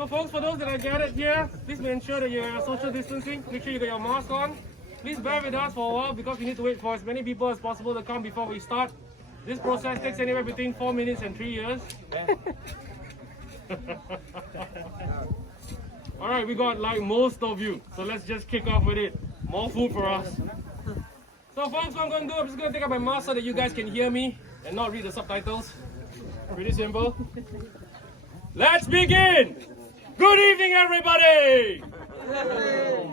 So folks, for those that are gathered here, please ensure that you are social distancing. Make sure you got your mask on. Please bear with us for a while because we need to wait for as many people as possible to come before we start. This process takes anywhere between 4 minutes and 3 years. Alright, we got like most of you. So let's just kick off with it. More food for us. So folks, what I'm going to do, I'm just going to take out my mask so that you guys can hear me and not read the subtitles. Pretty simple. Let's begin! Good evening, everybody!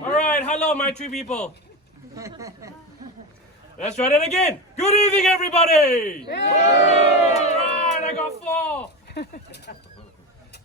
Alright, hello, my three people. Let's try that again. Good evening, everybody! Alright, I got 4.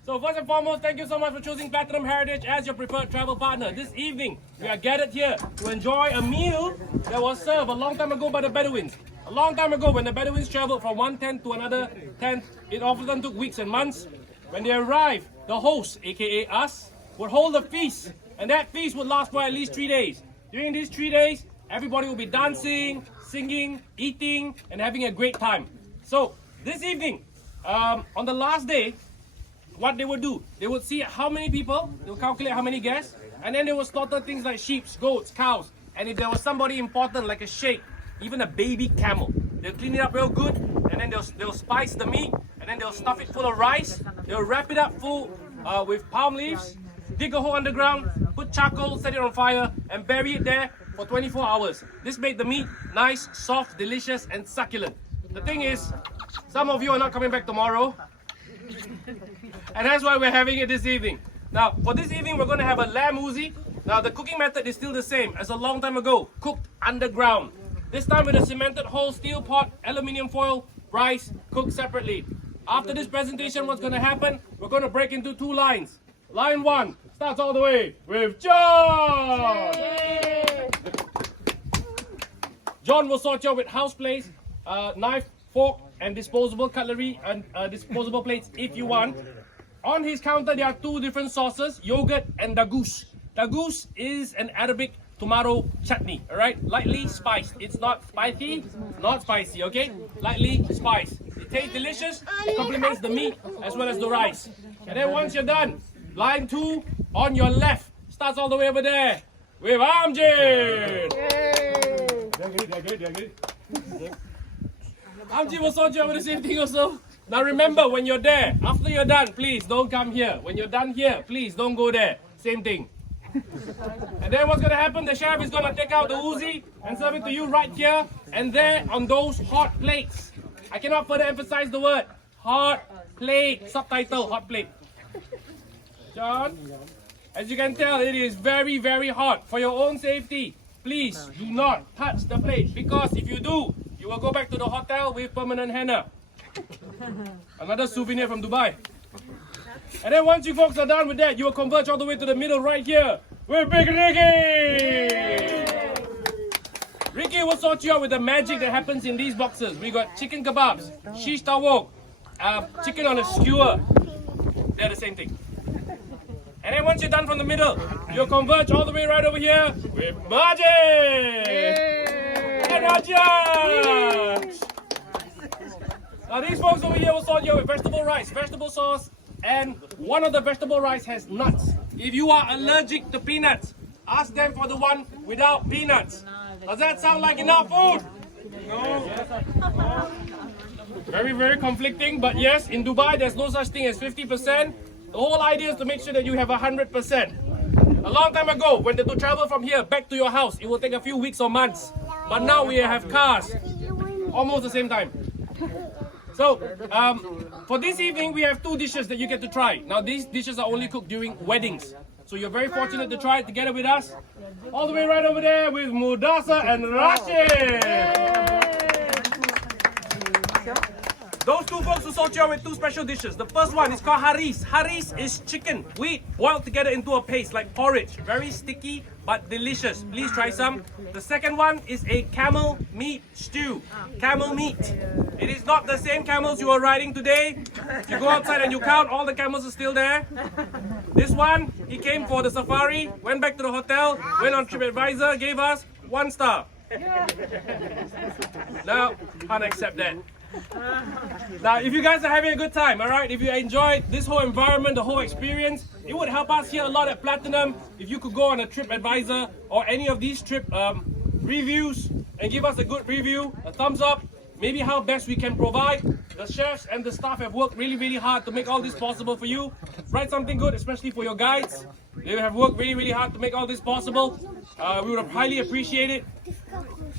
So first and foremost, thank you so much for choosing Platinum Heritage as your preferred travel partner. This evening, we are gathered here to enjoy a meal that was served a long time ago by the Bedouins. A long time ago, when the Bedouins traveled from one tent to another tent, it often took weeks and months. When they arrived, the host, aka us, would hold a feast, and that feast would last for at least 3 days. During these 3 days, everybody will be dancing, singing, eating, and having a great time. So this evening, on the last day, what they would do, they would see how many people, they would calculate how many guests, and then they would slaughter things like sheep, goats, cows, and if there was somebody important like a sheikh, even a baby camel, they'll clean it up real good, and then they'll spice the meat, and then they'll stuff it full of rice, they'll wrap it up full with palm leaves, dig a hole underground, put charcoal, set it on fire, and bury it there for 24 hours. This made the meat nice, soft, delicious, and succulent. The thing is, some of you are not coming back tomorrow, and that's why we're having it this evening. Now, for this evening, we're going to have a lamb uzi. Now, the cooking method is still the same as a long time ago, cooked underground. This time with a cemented hole, steel pot, aluminium foil, rice, cooked separately. After this presentation, what's going to happen? We're going to break into 2 lines. Line 1 starts all the way with John! John will sort you out with house plates, knife, fork, and disposable cutlery and disposable plates if you want. On his counter, there are 2 different sauces, yogurt and dagus. Dagus is an Arabic tomato chutney, alright? Lightly spiced. It's not spicy, okay? Lightly spiced. It tastes delicious, it complements the meat as well as the rice. And then once you're done, line 2 on your left starts all the way over there with Amjad. Amjad will sort you over the same thing also. Now remember, when you're there, after you're done, please don't come here. When you're done here, please don't go there. Same thing. And then what's going to happen? The chef is going to take out the uzi and serve it to you right here and there on those hot plates. I cannot further emphasize the word hot plate. Subtitle, hot plate. John, as you can tell, it is very, very hot. For your own safety, please do not touch the plate, because if you do, you will go back to the hotel with permanent henna. Another souvenir from Dubai. And then once you folks are done with that, you will converge all the way to the middle right here with Big Ricky! Ricky will sort you out with the magic that happens in these boxes. We got chicken kebabs, shish tawok, chicken on a skewer. They're the same thing. And then once you're done from the middle, you'll converge all the way right over here with Majid! And Rajat! Now these folks over here will sort you out with vegetable rice, vegetable sauce, and one of the vegetable rice has nuts. If you are allergic to peanuts, ask them for the one without peanuts. Does that sound like enough food? No? Very, very conflicting, but yes, in Dubai there's no such thing as 50%. The whole idea is to make sure that you have 100%. A long time ago, when to travel from here back to your house, it will take a few weeks or months. But now we have cars, almost the same time. So, for this evening, we have 2 dishes that you get to try. Now, these dishes are only cooked during weddings. So you're very fortunate to try it together with us. All the way right over there with Mudasa and Rashid. Those 2 folks will sort you out with 2 special dishes. The first one is called haris. Haris is chicken, wheat, boiled together into a paste like porridge. Very sticky but delicious. Please try some. The second one is a camel meat stew. Camel meat. It is not the same camels you are riding today. If you go outside and you count, all the camels are still there. This one, he came for the safari, went back to the hotel, went on TripAdvisor, gave us 1 star. Now, can't accept that. Now, if you guys are having a good time, all right, if you enjoyed this whole environment, the whole experience, it would help us here a lot at Platinum if you could go on a TripAdvisor or any of these trip reviews and give us a good review, a thumbs up, maybe how best we can provide. The chefs and the staff have worked really, really hard to make all this possible for you. Write something good, especially for your guides. They have worked really, really hard to make all this possible. We would highly appreciate it.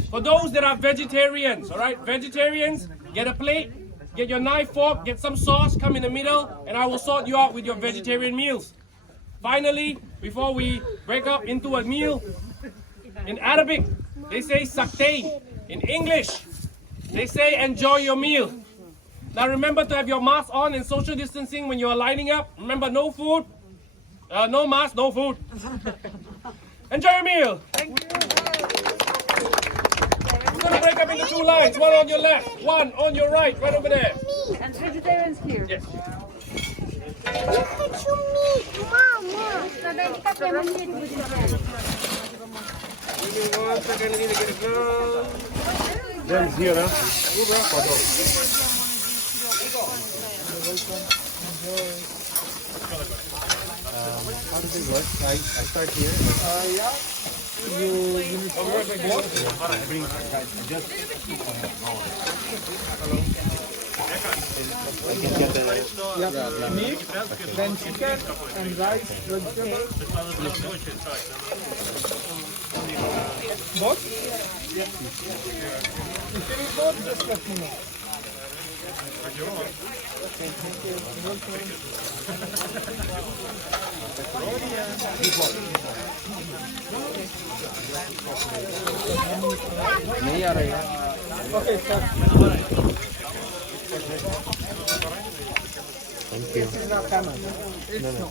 For those that are vegetarians, all right, vegetarians, get a plate, get your knife, fork, get some sauce, come in the middle, and I will sort you out with your vegetarian meals. Finally, before we break up into a meal, in Arabic, they say saktain. In English, they say enjoy your meal. Now remember to have your mask on and social distancing when you are lining up. Remember, no food, no mask, no food. Enjoy your meal. Thank you. We're going to break up into 2 lines. One on your left, one on your right, right over there. And vegetarians here. Yes. Я хочу мить, мама. Give me 1 second, I need to get a glove. Then here, huh? How does it work? I start here. Yeah. You need to bring just. I can get the meat, then chicken and rice, vegetable. Both? Yeah. If you need both, just let me know. नहीं आ रहा है okay sir thank you no, no.